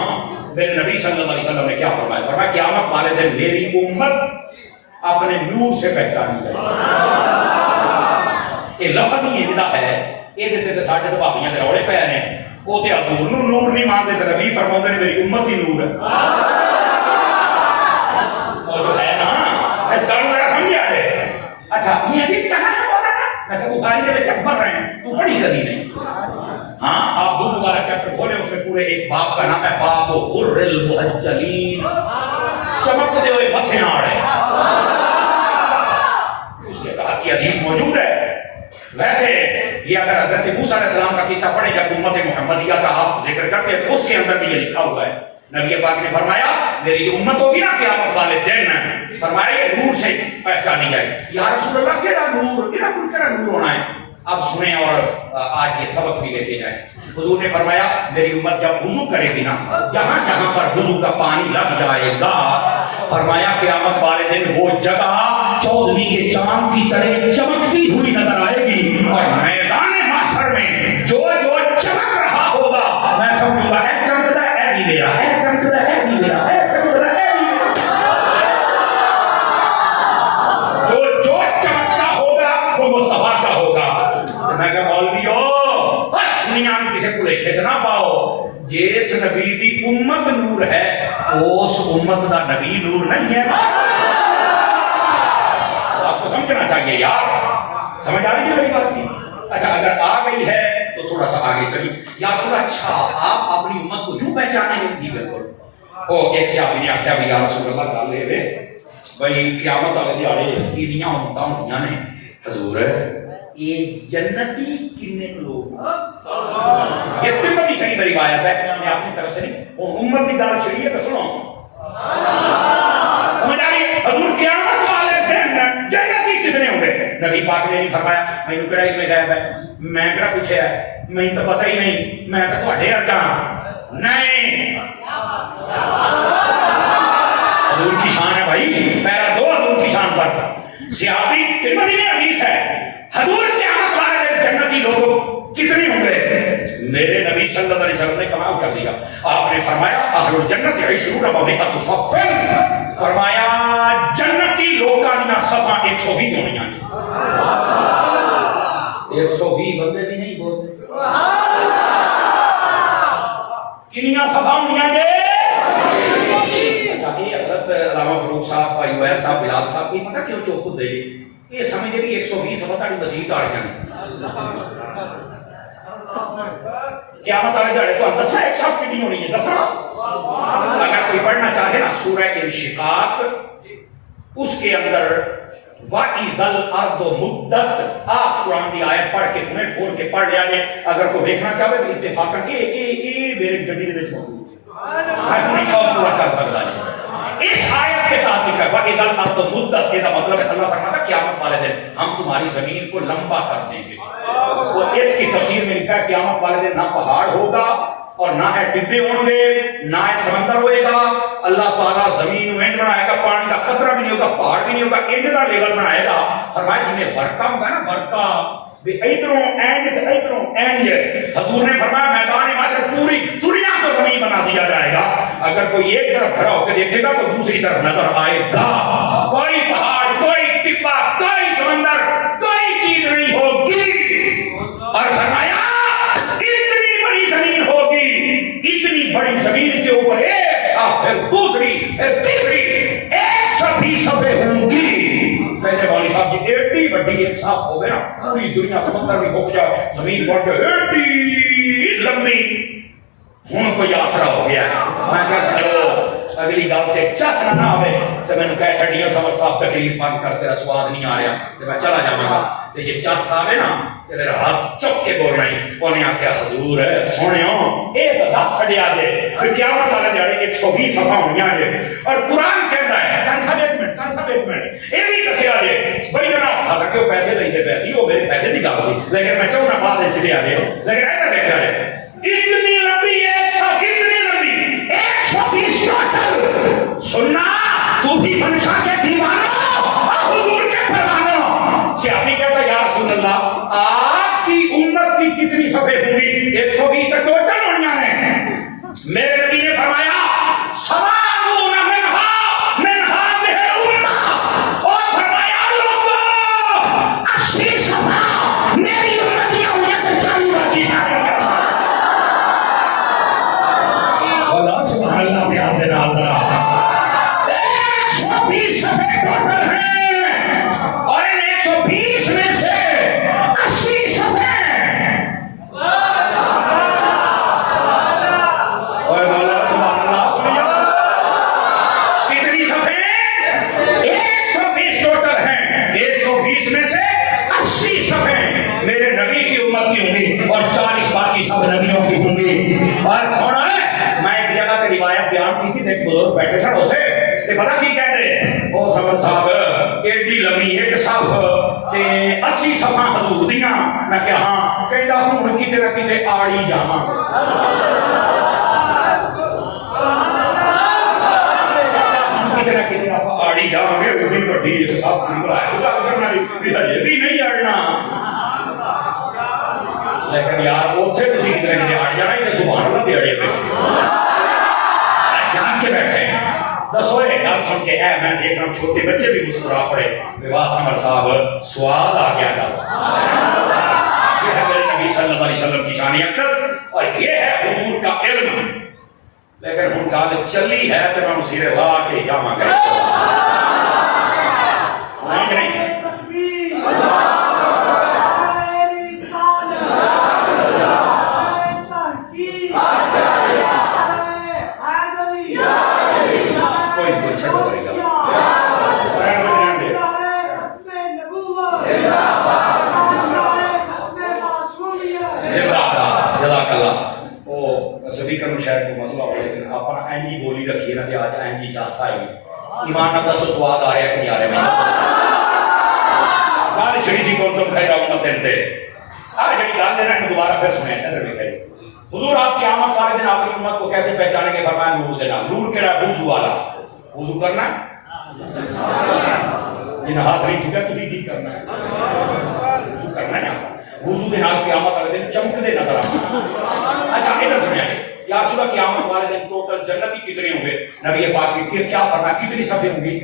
میرے نبی صلی اللہ علیہ وسلم نے کیا فرمایا, فرمایا قیامت والے دن میری امت اپنے نور سے پہچانی جائے. یہ لفظ ہی اجدا ہے, یہ دیتے تے ساڈے تے بھابیاں دے روڑے پے نے. وہ تے حضور نو نور نہیں مانتے, تے نبی فرماتے نے میری امت ہی نور ہے. وہ ہے نا, اس گل ذرا سمجھ آ جائے. اچھا یہ حدیث کہاں ہے بولا تھا, میں کہ بخاری دے وچ پڑھ رہے ہیں, تو پڑھی کبھی نہیں. ہاں آپ دوسرا والا چیپٹر کھولے, اس میں پورے ایک باب کا نام ہے باب غر المحجلین, چمکتے ہوئے متھے آڑے. اس کے بعد یہ حدیث موجود ہے. ویسے یہ اگر حضرت موسیٰ علیہ السلام کا قصہ پڑھے جب امت محمدیہ کا آپ ذکر کرتے ہیں, اس کے اندر بھی یہ لکھا ہوا ہے. نبی پاک نے فرمایا میری جو امت ہوگی نا قیامت والے دن, فرمایا یہ نور سے پہچانی جائے. یا رسول اللہ کیڑا نور, کیڑا نور ہونا ہے. اب سنیں اور آج یہ سبق بھی لیتے جائیں. حضور نے فرمایا میری امت جب وضو کرے گی نا, جہاں جہاں پر وضو کا پانی لگ جائے گا, فرمایا قیامت والے دن وہ جگہ 14ویں کے چاند کی طرح چمکتی ہوئی نظر آئے گی. اور میدان محشر میں جو جو چمک رہا ہوگا میں سمجھوں گا اے چمک رہا ہے بھی میرا, اے چمک رہا ہے بھی میرا, اے چمک رہا ہے بھی میرا. جو چمکتا ہوگا وہ مصطفیٰ کا ہوگا. میں کہ مولوی ہو بس دنیا میں کسی کو لے کھچنا پاؤ, جس نبی دی امت نور ہے اس امت دا نبی نور نہیں ہے. آپ کو سمجھنا چاہیے یار, سمجھ آ رہی ہے میری بات کی. اچھا اگر آ گئی ہے تو تھوڑا سا آگے چلیے. یا رسول اچھا آپ اپنی امت کو یوں پہچانیں گے. جی بالکل. ایک صحابی نے آخیا بھی یا رسول اللہ گل لے وے بھائی قیامت والے دیہاڑے کینیاں امتاں ہوندیاں نے. حضور یہ جنتی کتنے لوگ, یہ ترمذی شریف میں روایت ہے, میں اپنی طرف سے نہیں, وہ امت کی دار شریعت ہے. سنو سمجھ آ رہی ہے. حضور قیامت والے دن جنتی کتنے ہوں گے. نبی پاک نے نہیں فرمایا میں نے کہڑا علم غیب ہے, میں کہڑا پوچھا ہے, میں تو پتہ ہی نہیں, میں تو تواڈے ورگا نہیں. حضور کی شان ہے بھائی, پہلا دو حضور کی شان پر. صحابی ترمذی میں حدیث ہے، حضور قیامت والے دن جنتی لوگ کتنے ہوں گے؟ میرے نبی صلی اللہ علیہ وسلم نے کمال کر دیا، آپ نے فرمایا اہل الجنت عشرون ومئۃ صف، فرمایا جنتی لوگاں دی صفاں 120 ہونیاں نے۔ 120 بندے بھی نہیں بولتے، کنیاں صفاں ہونیاں نے؟ اچھا، یہ حضرت علامہ فاروق صاحب، آئی او ایس صاحب، بلال صاحب کی پتہ کیوں چوپ دے یہ سمجھے بھی 120 صفحہ تاڑی مسیح آ جانے قیامت والے دہاڑے تو ہم دسنا ایک صف کتنی ہونی ہے، دسنا۔ اگر کوئی پڑھنا چاہے نا سورہ انشقاق، اس کے اندر وَإِذَا الْأَرْضُ مُدَّتْ، آپ قرآن دی آیت پڑھ کے تمہیں کھول کے پڑھ لیا جائے۔ اگر کوئی دیکھنا چاہے تو اتفاقاً میرے گڈی دے وچ موجود ہے، میں نہیں شوق پورا کر سکتا ہے۔ اس آیت کے تحت لکھا ہے وَإِذَا الْأَرْضُ مُدَّتْ، یہ مطلب ہے اللہ فرماتا ہے قیامت والے دن ہم تمہاری زمین کو لمبا کر دیں گے۔ اور اس کی تفسیر میں لکھا ہے قیامت والے دن نہ پہاڑ ہوگا اور نہ ٹبے ہوں گے، نہ سمندر ہوئے گا، اللہ تعالیٰ زمین کو اینڈ بنائے گا، پانی کا قطرہ بھی نہیں ہوگا، پہاڑ بھی نہیں ہوگا، اینڈ کا لیول بنائے گا۔ فرمایا جنہیں ورکا ہوگا نا، ورکا ادھروں اینڈ ادھروں اینڈ، حضور نے فرمایا میدان محشر پوری دنیا کو زمین بنا دیا جائے گا، اگر کوئی ایک طرف کھڑا ہو کے دیکھے گا تو دوسری طرف نظر آئے گا، کوئی پہاڑ، کوئی ٹپا، کوئی سمندر، کوئی چیز نہیں ہوگی۔ اور فرمایا اتنی بڑی زمین ہوگی، اتنی بڑی زمین کے اوپر ایک صف، پھر دوسری، پھر تیسری، 120 صفیں ہوں گی۔ پہلے والی صاحب جی ایڈی بڑی ایک صف ہو گیا نا، پوری دنیا سمندر بھی بک جائے، زمین بڑھ جائے ایڈی لمبی، ہوں کوئی آسرا ہو گیا ہے۔ میں کہا چلو اگلی گل تے چس نہ ہوئے تو میں نے کہا چھڑیاں سمر صاحب تقریر بند کر تیرا سواد نہیں آ رہا تو میں چلا جاؤں گا، تو یہ چس آوے نا کہ میرا ہاتھ چک کے بول رہی، انہیں آکھیا حضور سونیوں اے تو دس چھڑیا دے کہ قیامت والے دہاڑے 120 صفحہ ہونیاں دے، اور قرآن کہتا ہے ایک منٹ یہ بھی دسیا جے بھائی جناب، حالانکہ وہ پیسے نہیں دے پیسے وہ میرے فائدے کی گل سی، لیکن میں چاہوں بعد اس لیے آ جائے، لیکن ایسا دیکھا جائے اتنی لمبی 120 ٹوٹل سننا صوفی منشا کے دیوانوں اور حضور کے پروانوں۔ صحابی کہتا یا رسول اللہ آپ کی امت کی کتنی صفحے ہوں گی؟ 120 تک ٹوٹل ہونیاں ہیں۔ میرے نبی نے فرمایا سماعون منہا ذہ امہ، اور فرمایا لوگوں 80 صفحہ میری امتیاں ہوئے تو چالی باقی جائے گا۔ اللہ سبحان اللہ میں آپ نے نال کرا 120 صفحے ٹوٹل ہیں، اور ان 120 میں سے 80 صفحے اور اللہ سبحان اللہ سنیے کتنی صفحے 120 ٹوٹل ہیں، 120 میں سے 80 صفحے میرے نبی کی امت کی ہوں گی اور 40 باقی سب نبیوں کی ہوں گی۔ اور سونا ہے میں ایک جگہ کی روایت بیان کی تھی، ایک بزرگ بیٹھے تھے ہوتے تے پتہ کی کہتے او سمر صاحب ایڈی لمبی ایک صف تے 80 صفحہ حضور دیاں، میں کہ ہاں کہندا ہوں کتے نہ کتے آڑی جاواں، کتے نہ کتے آڑی جاواں گے، وہ بھی بڑی ایک صف نکلا ہے خدا کرنا بھی نہیں آڑنا، لیکن یار اوتھے تسی کتے نہ کتے آڑ جانا تے سبحان اللہ تے اڑے پے جان کے بیٹھے ہیں۔ دسو یہ گل سن کے اے میں دیکھ رہا ہوں چھوٹے بچے بھی مسکرا پڑے، واہ سمر صاحب سواد آ گیا گل، یہ ہے میرے نبی صلی اللہ علیہ وسلم کی شان اقدس اور یہ ہے حضور کا علم۔ لیکن ہن گل چلی ہے تو میں سیرے لا کے جاواں گا نہیں بولی رکھیے نا کہ آج اینجی چاس آئی ایمان نہ دسو سواد آ رہا کہ نہیں آ رہا میں گال چھڑی سی کون تم کھائی رہا ہوں تے آج جڑی گال دینا کہ دوبارہ پھر سنیں ادھر بھی کھائی حضور آپ قیامت والے دن اپنی امت کو کیسے پہچانیں گے؟ فرمایا نور دینا، نور کہڑا وضو والا، وضو کرنا جن ہاتھ نہیں چکا تسی کی کرنا ہے وضو کرنا ہے وضو کے نال قیامت والے دن چمکدے نظر آنا. اچھا ادھر سنیا یا رسول اللہ قیامت والے دن ٹوٹل جنتی کتنے ہوں گے؟ نبی پاک نے کیا فرمایا کتنی صفیں ہوں گی؟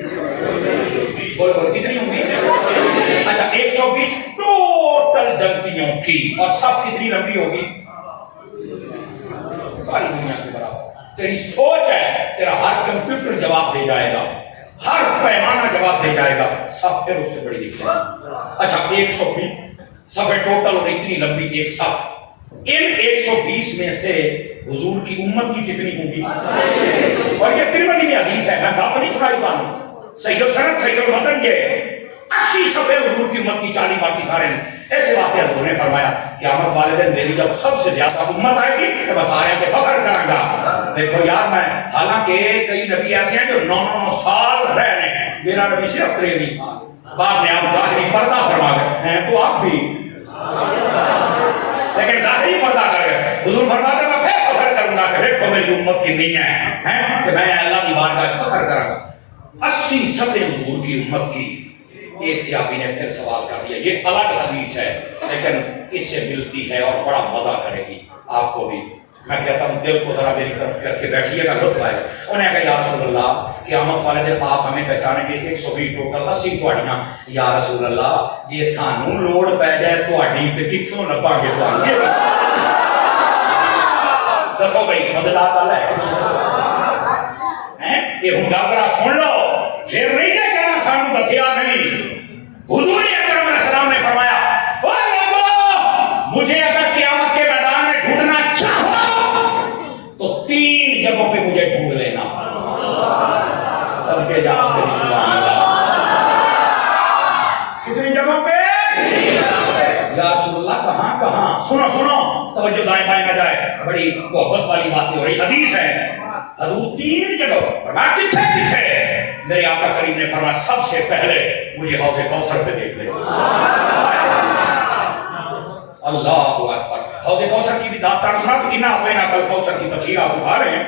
بول بول کتنی ہوں گی؟ اچھا 120 ٹوٹل جنتیوں کی. اور صف کتنی لمبی ہوگی؟ ساری دنیا کے برابر. تیری سوچ ہے تیرا ہر کمپیوٹر جواب دے جائے گا, ہر پیمانہ جواب دے جائے گا, صف پھر اس سے بڑی نکلے گا. اچھا 120 صفیں ٹوٹل اور اتنی لمبی ایک صف. ان 120 میں سے حضور کی امت کی کتنی ہوں گی؟ اور یہ ترمذی میں حدیث ہے, میں آپ نہیں سنائی پاؤں, صحیح السند صحیح المتن یہ 80 صفحے حضور کی امت کی 40 باقی سارے ہیں. ایسے واسطے حضور نے فرمایا قیامت والے دن میری جب سب سے زیادہ امت آئے گی تو میں سارے پہ فخر کروں گا. دیکھو یار میں حالانکہ کئی نبی ایسے ہیں جو 9 سال رہ رہے ہیں, میرا نبی صرف 23 سال, بعد میں آپ ظاہری پردہ فرما گئے ہیں تو آپ بھی, لیکن ظاہری پردہ کر گئے. حضور فرماتے میں پھر فخر کروں گا کہ دیکھو میری امت کی نہیں ہے کہ میں اللہ کی بارگاہ میں فخر کروں گا. 80 صفحے حضور کی امت کی. ایک صحابی نے پھر سوال کر دیا, یہ الگ حدیث ہے لیکن اس سے ملتی ہے اور بڑا مزہ کرے گی آپ کو بھی. میں کہتا ہوں دل کو ذرا میری طرف کر کے بیٹھیے گا, لطف آئے. انہیں کہا یا رسول اللہ قیامت والے دن آپ ہمیں پہچانیں گے 120 ٹوٹل 80 تواڈیاں. یا رسول اللہ یہ سانوں لوڑ پی جائے تواڈی تے کتھوں لباں گے تواڈی؟ دسو بھائی مزیدار گل ہے یہ ہوں گل سن لو, پھر نہیں کہ کہنا سانوں دسیا نہیں. حضور اکرم علیہ السلام نے فرمایا اوے لوگو مجھے اگر قیامت کے میدان میں ڈھونڈنا چاہو تو 3 جگہوں پہ مجھے ڈھونڈ لینا. صدقے جان سے سبحان اللہ. کتنی جگہوں پہ؟ یا رسول اللہ کہاں کہاں؟ سنو سنو توجہ دائیں بائیں نہ جائے, بڑی محبت والی باتیں ہو رہی. حدیث ہے حضور 3 جگہ فرمایا کتنے کتنے. میرے آقا کریم نے فرمایا سب سے پہلے مجھے حوض کوثر پہ دیکھ لے. اللہ اکبر. حوض کوثر کی بھی داستان سنا تو انا اپنا کل کوثر کی تفسیر آپ اٹھا رہے ہیں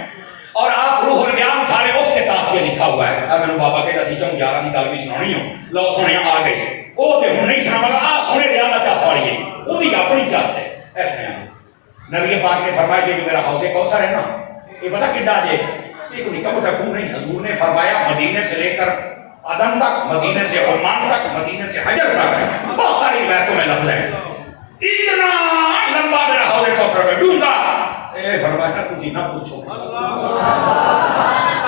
اور آپ روح البیان اٹھا رہے ہیں, اس کے تحت یہ لکھا ہوا ہے. اب میں بابا کے دسی چوں 11 کی گل بھی سنانی ہوں, لو سنے آ گئی وہ تے ہن نہیں سنا گا. آ سنے زیادہ چاس والی ہے, وہ بھی اپنی چاس ہے. ایسے نبی پاک نے فرمایا کہ جو میرا حوض کوثر ہے نا یہ پتہ کڈا جے, یہ کوئی نکا موٹا کنواں نہیں. حضور نے فرمایا مدینے سے لے کر عدن تک, مدینے سے عمان تک, مدینے سے حجر تک, بہت ساری روایتوں میں لفظ ہے اتنا لمبا میرا حوض کوثر ہے ڈونگا. اے فرمایا تسی نہ پوچھو.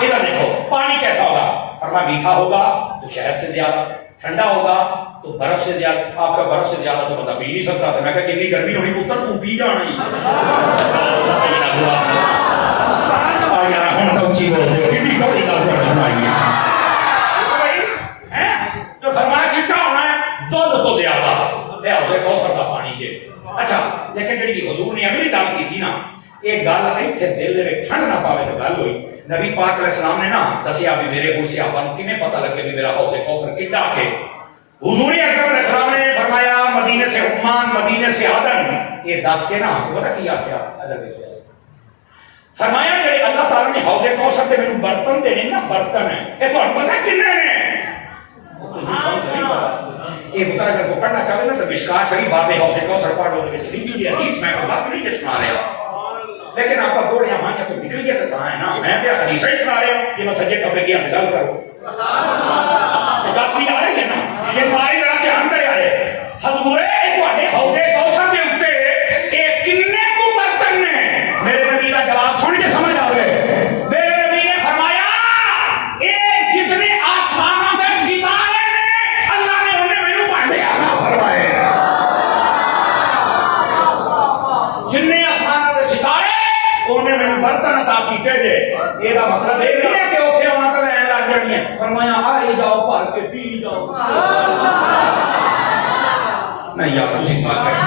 ادھر دیکھو پانی کیسا ہوگا؟ فرمایا میٹھا ہوگا تو شہد سے زیادہ, ٹھنڈا ہوگا تو برف سے زیادہ. آپ کا برف سے زیادہ تو بندہ پی نہیں سکتا تھا. میں کہا کتنی گرمی ہونی پتر تو پی جانا ہی. تو فرمایا چھٹا ہونا ہے دودھ تو زیادہ حوض کوثر کا پانی کے. اچھا لیکن جڑی حضور نے اگلی گل کی تھی نا, ایک گل ایتھے دل دے وچ ٹھنڈ نہ پاوے تو گل ہوئی. نبی پاک علیہ السلام نے نا دسیا بھی میرے ہو سے آپ کیویں پتہ لگے بھی میرا حوض کوثر کڈا ہے. حضور اکرم علیہ السلام نے فرمایا مدینے سے عمان, مدینے سے عدن. یہ دس کے نا پتہ کیا کیا فرمایا کہ اللہ تعالیٰ نے حوض کوثر تے مینوں برتن دینے نا, برتن ہے یہ تھانوں پتہ کتنے نے. یہ پتہ اگر کو پڑھنا چاہے نا تو مشکات شریف باب حوض کوثر پڑھ لو, لکھی ہوئی حدیث میں بات نہیں سنا رہا لیکن آپ کا دوڑیاں مانگا تو نکل گیا تو ہے نا. میں کیا حدیثیں سنا رہا ہوں, یہ میں سجے کپڑے کی گل کروں جس بھی آ رہی ہے نا, یہ ماری ذرا دھیان دے آ رہے حضور تواڈے حوض کوثر دے اوتے اے کنے کو برتن نے. میرے نبی کا جواب سن کے سمجھ آ گئے. میرے نبی نے فرمایا اے جتنے آسمانوں دے ستارے نے اللہ نے انہیں مینوں بانٹے عطا فرمائے. جتنے آسمانوں دے ستارے انہیں مینوں برتن عطا کیتے جے. یہ مطلب یہ نہیں ہے کہ اوتھے آنا تو لین لگ جانی ہے. فرمایا آئے جاؤ بھر کے پی جاؤ. نہیں یار تسی بات کریں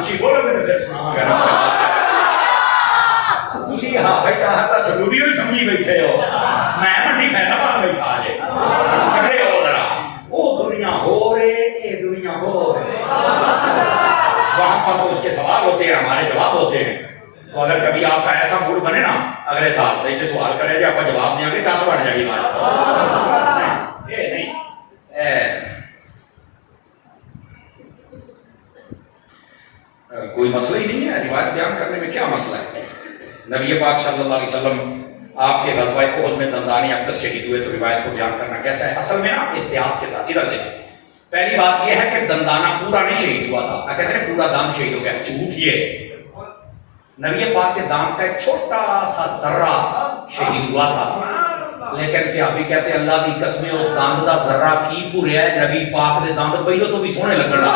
تسی بولو گے تو سنا گا تسی. ہاں بیٹا ہر سلوڈی ہوئی سمجھی بیٹھے ہو, میں منڈی فیصلہ بیٹھا جے کھڑے ہو ذرا. وہ دنیا ہو رہے, یہ دنیا ہو رہے, وہاں پر تو اس کے سوال ہوتے ہیں, ہمارے جواب ہوتے ہیں. تو اگر کبھی آپ کا ایسا موڈ بنے نا اگلے سال تو سوال کرے جی آپ کا جواب دیں گے 400 بڑھ جائے گی بات نہیں کوئی مسئلہ ہی نہیں ہے روایت بیان کرنے میں کیا مسئلہ ہے نبی پاک صلی اللہ علیہ وسلم آپ کے غزوہ احد میں دندانی اقدس شہید ہوئے تو روایت کو بیان کرنا کیسا ہے اصل میں نا احتیاط کے ساتھ ادھر دیکھیں پہلی بات یہ ہے کہ دندانہ پورا نہیں شہید ہوا تھا کہتے ہیں پورا دانت شہید ہو گیا جھوٹ یہ نبی پاک کے دانت کا ایک چھوٹا سا ذرہ شہید ہوا تھا لیکن صحابی کہتے ہیں اللہ دی قسم اور دانت دا ذرہ کی پوریا ہے نبی پاک دے دانت پہلو تو بھی سونے لگنا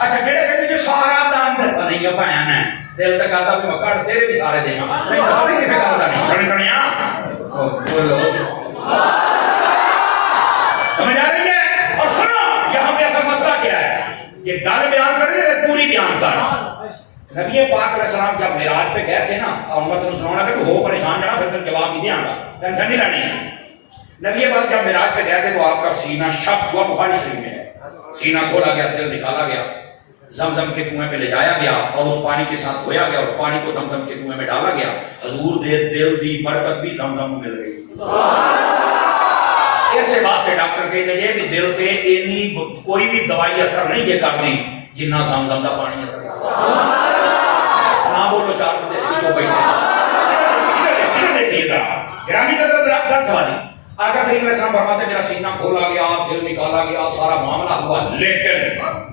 اچھا جڑے کہتے جو سارا دانت نہیں پایا ہے دل تک آتا بھی مکڑ تیرے بھی سارے دے گا نہیں تو بھی کسی کرتا نہیں کھڑے کھڑیاں سمجھ آ رہی ہے اور سنو یہاں پہ اصل مسئلہ کیا ہے یہ گل بیان کر رہے ہیں پوری بیان کر نبی پاک علیہ السلام جب معراج پہ گئے تھے نا امت نے سنانا کہ ہو پریشان جانا پھر جواب نہیں دیا گا ٹینشن نہیں لینی ہے نبی پاک جب معراج پہ گئے تھے تو آپ کا سینہ شق ہوا بخاری شریف میں ہے سینہ کھولا گیا دل نکالا گیا زمزم کے کنویں پہ لے جایا گیا اور اس پانی کے ساتھ دھویا گیا اور پانی کو زمزم کے کنویں میں ڈالا گیا حضور دے دل دی برکت بھی زمزم میں مل گئی اس سے بات سے ڈاکٹر کہتے ہیں کہ دل پہ اینی کوئی بھی دوائی اثر نہیں یہ کر دی جنہ زمزم دا پانی اثر نہ بولو چار بندے پیچھے بیٹھے دیکھیے گا گرامی کا گھر سواری آقا کریم علیہ السلام فرماتے میرا سینہ کھولا گیا دل نکالا گیا سارا معاملہ ہوا لیکن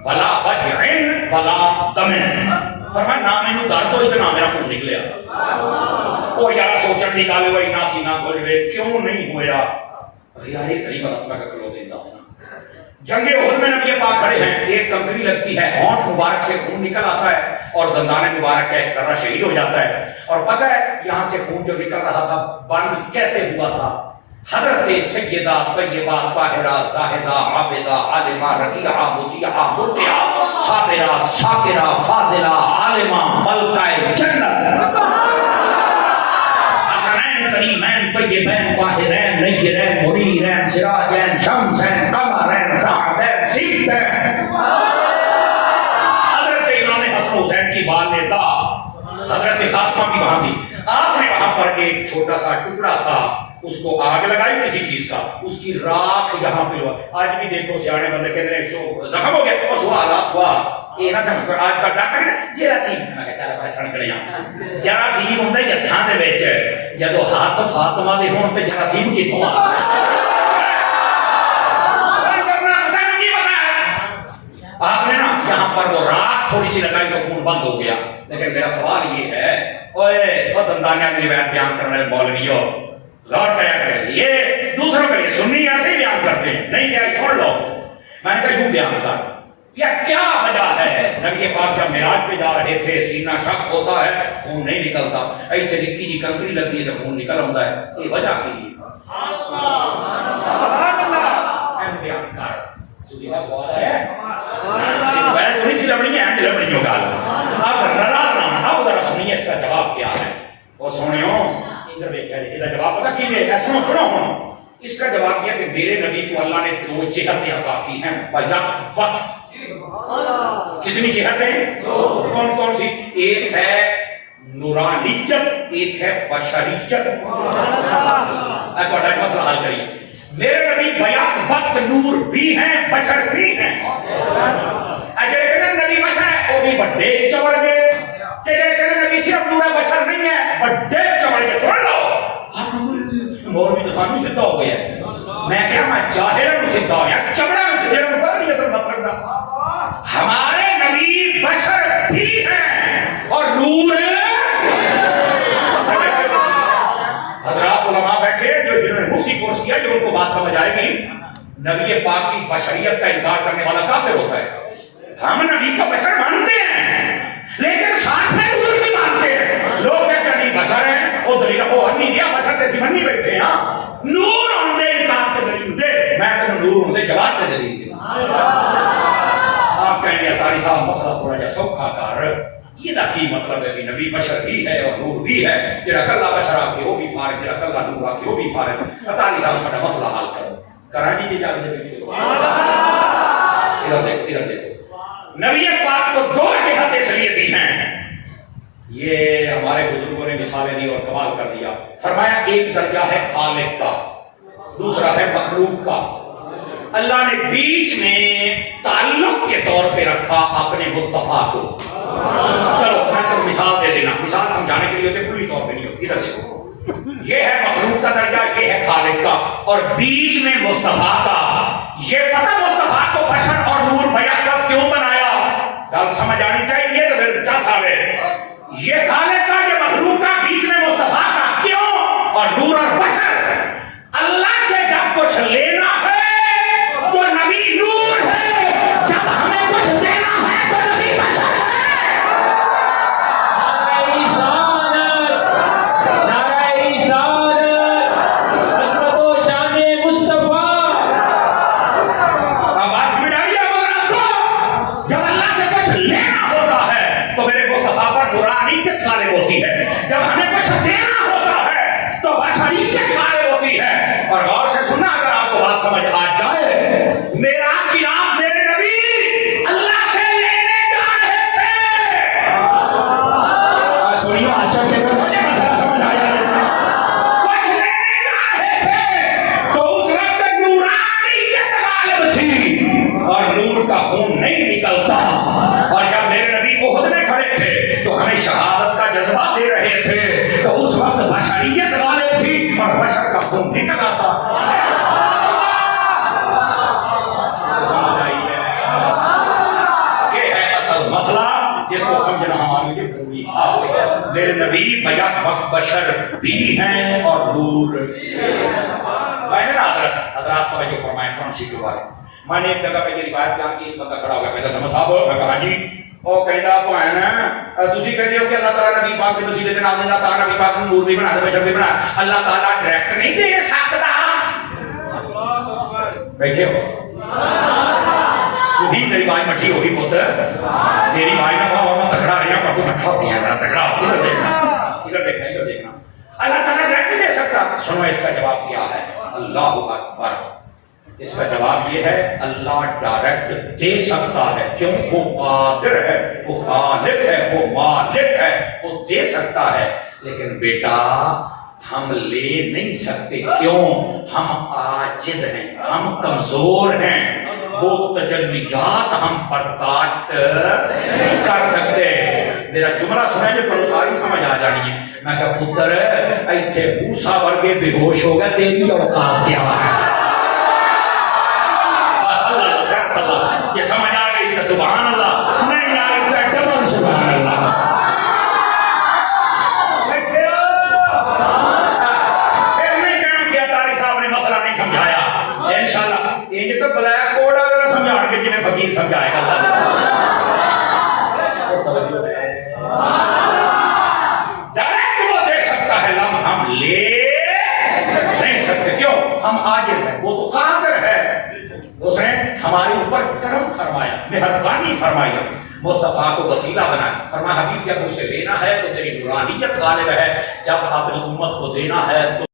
بلا وجعن بلا دمن فرمایا نہ مینوں درد ہوئی تے نہ میرا خون نکلیا او یار سوچن نکالے وہی نہ سینہ کھول وے کیوں نہیں ہویا یار یہ قریب اللہ کا کرو دے دسنا جنگ احد میں نبی پاک کھڑے ہیں ایک کنکری لگتی ہے ہونٹ مبارک سے خون نکل آتا ہے اور دندان مبارک کا ایک ذرہ شہید ہو جاتا ہے اور پتہ ہے یہاں سے خون جو نکل رہا تھا بند کیسے ہوا تھا حضرت سیدہ طیبہ طاہرہ زاہدہ عابدہ عالمہ رقیعہ مطیعہ مرتعہ صابرہ شاکرہ فاضلہ عالمہ ملکہ جنت حسنین کریمین طیبین طاہرین نیرین منیرین سراجین شمسین قمرین سعدین سیدین حضرت امام حسن حسین کی والدہ حضرت فاطمہ بھی وہاں تھی آپ نے وہاں پر ایک چھوٹا سا ٹکڑا تھا اس کو آگ لگائی کسی چیز کا اس کی راکھ یہاں پہ ہوا آج بھی دیکھو سیانے بندے کہتے ہیں زخم ہو گیا اور سوا یہ نہ سمجھ آج کا ڈاکٹر کہتا جراثیم میں کہتا ہے بڑا چھڑک لیا جراثیم ہوتا ہے ہتھاں دے وچ جدوں ہاتھ فاطمہ دے ہون تے جراثیم کتوں آ آپ نے نا یہاں پر وہ راکھ تھوڑی سی لگائی تو خون بند ہو گیا لیکن میرا سوال یہ ہے اوئے وہ دندانیہ کی روایت بیان کرنے والے مولویوں لوٹ گیا کرے یہ دوسروں کے لیے سنی ایسے ہی بیان کرتے ہیں نہیں کیا چھوڑ لو میں نے کہا یوں بیان کر یہ کیا وجہ ہے نبی پاک جب معراج پہ جا رہے تھے سینہ شق ہوتا ہے خون نہیں نکلتا ایسے نکی جی کنکری لگتی ہے تو خون نکل آتا ہے یہ وجہ کی بیان کر سودی صاحب سوال ہے میں تھوڑی سی لبڑی ہیں لبڑیوں کا آپ ناراض نہ اب ذرا سنیے اس کا جواب کیا ہے وہ سنیو جواب پتا کیجیے ایسا سنو ہوں اس کا جواب یہ کہ میرے نبی کو اللہ نے دو جہتیں عطا کی ہیں کتنی جہتیں کون کون سی ایک ہے نورانیت ایک ہے بشریت ایک مسئلہ حل کریے میرے نبی بیان وقت نور بھی ہیں بشر بھی ہیں اگر نبی بشر ہے وہ بھی بڑے چوڑ گئے نبی صرف نور بشر نہیں ہے بڑے چوڑ گئے سن لو مولوی تو سانو سدھا ہو گیا میں کیا میں ظاہر سدھا ہو گیا چمڑا میں سدھا ہو گیا اصل مسئلہ ہمارے نبی بشر بھی ہیں اور نور حضرات علماء بیٹھے جو جنہوں نے مفتی کورس کیا جو ان کو بات سمجھ آئے گی نبی پاک کی بشریت کا انکار کرنے والا کافر ہوتا ہے ہم نبی کا بشر مانتے ہیں لیکن ساتھ میں نور بھی مانتے ہیں لوگ کہتے ہیں نہیں بشر ہیں وہ دلیل کو ہم نہیں دیا بشر تے سیمنی بیٹھے ہیں نور ہوندے انکار کے دلیل دے میں تمہیں نور ہوندے جواز دے دلیل دے آپ کہیں گے تاری صاحب مسئلہ تھوڑا جا سوکھا کر یہ دا کی مطلب ہے کہ نبی بشر بھی ہے اور نور بھی ہے جڑا کلا بشر آ کے وہ بھی فارغ جڑا کلا نور آ کے وہ بھی فارغ تاری صاحب ساڈا مسئلہ حل کرو کراچی جی جا کے دیکھو ادھر دیکھو نبی پاک کو دو جہت اس لیے دی ہیں، یہ ہمارے بزرگوں نے مثالیں دی اور کمال کر دیا. فرمایا ایک درجہ ہے خالق کا، دوسرا ہے مخلوق کا. اللہ نے بیچ میں تعلق کے طور پہ رکھا اپنے مصطفیٰ کو. چلو میں تو مثال دے دینا، مثال سمجھانے کے لیے ہوتے کلی طور پہ نہیں ہوتی. ادھر دیکھو، یہ ہے مخلوق کا درجہ، یہ ہے خالق کا، اور بیچ میں مصطفیٰ کا. یہ پتہ مصطفیٰ کو بشر اور نور بیان کا کیوں بنایا؟ گل سمجھ آنی چاہیے. تو پھر کیا سوال ہے؟ یہ خالق کا، یہ مخلوق کا، بیچ میں مصطفیٰ کا کیوں؟ اور نور اور بشر. اللہ سے جب کچھ لینا ہے تو نبی نور ہے، جب ہمیں کچھ دینا ہے تو نبی بشر ہے. نعرہ رسالت، عظمت و شان مصطفیٰ. آواز میں ڈالیے اب کو. جب اللہ سے کچھ لینا ہوتا ہے تو میرے مصطفیٰ پر نورانیت غالب ہوتی ہے، جب ہمیں کچھ دینا ہوتا ہے تو بشریت غالب ہوتی ہے. اور غور سے سننا، اگر آپ کو بات سمجھ آ جائے، معراج کی رات میرے نبی اللہ سے لینے جا رہے تھے. سنیے اچھا کہ مجھے مسئلہ سمجھ آیا. کچھ لینے جا رہے تھے تو اس وقت نورانیت غالب تھی اور نور کا خون نہیں نکلتا. اور جب میرے نبی احد میں کھڑے تھے تو ہمیں شہادت کا جذبہ دے رہے تھے تو اس وقت بشریت غالب تھی اور بشر کا خون نکل آتا. یہ ہے اصل مسئلہ جس کو سمجھنا ہمارے لیے ضروری تھا. میرے نبی بیک وقت بشر بھی ہیں اور نور. حضرات توجہ فرمائیں فرانسی کے بارے. میں نے ایک جگہ پہ یہ روایت بیان کی، ایک بندہ کھڑا ہو گیا، کہتا سمجھ صاحب، میں کہا جی وہ کہتا تو ہے نا، تسی کہتے ہو کہ اللہ تعالیٰ نبی پاک کے وسیلے کے نام اللہ تعالیٰ نبی پاک کو نور بھی بنا دے، بشر بھی بنا. اللہ تعالیٰ ڈائریکٹ نہیں دے سکتا. بیٹھے ہو سبھی تیری بھائی مٹھی ہوگی پتر، تیری بھائی نہ ہوا ورنہ تکڑا رہی ہیں پر تو مٹھا ہوتی ہیں، ذرا تکڑا ہو. ادھر دیکھنا، ادھر دیکھنا، ادھر دیکھنا. اللہ تعالیٰ ڈائریکٹ نہیں دے سکتا. سنو اس کا جواب کیا ہے. اللہ اکبر. اس کا جواب یہ ہے اللہ ڈائریکٹ دے سکتا ہے. کیوں؟ وہ قادر ہے، وہ خالق ہے، وہ مالک ہے، وہ دے سکتا ہے. لیکن بیٹا ہم لے نہیں سکتے. کیوں؟ ہم عاجز ہیں، ہم کمزور ہیں. وہ تجلیات ہم برداشت نہیں کر سکتے. میرا جملہ سنیں جو تو ساری سمجھ آ جانی ہے. میں کہا پتر ایتھے موسیٰ ورگے بے ہوش ہو گیا، تیری اوقات کیا ہے؟ یہ سمجھ آ گئی تو سبحان اللہ، نہیں آ گئی تو ڈبل سبحان اللہ. پھر نہیں کام کیا، طاری صاحب نے مسئلہ نہیں سمجھایا. انشاءاللہ یہ تو بلیک بورڈ اگر سمجھا کے جنہیں فقیر سمجھائے گا. ڈائریکٹ وہ دے سکتا ہے، لم ہم لے نہیں سکتے. کیوں؟ ہم عاجز ہیں، وہ تو قادر ہے. اس نے ہمارے اوپر کرم فرمایا، مہربانی فرمائی، مصطفیٰ کو وسیلہ بنایا. فرمایا حبیب جب اسے لینا ہے تو تیری نورانیت غالب ہے، جب اپنی امت کو دینا ہے تو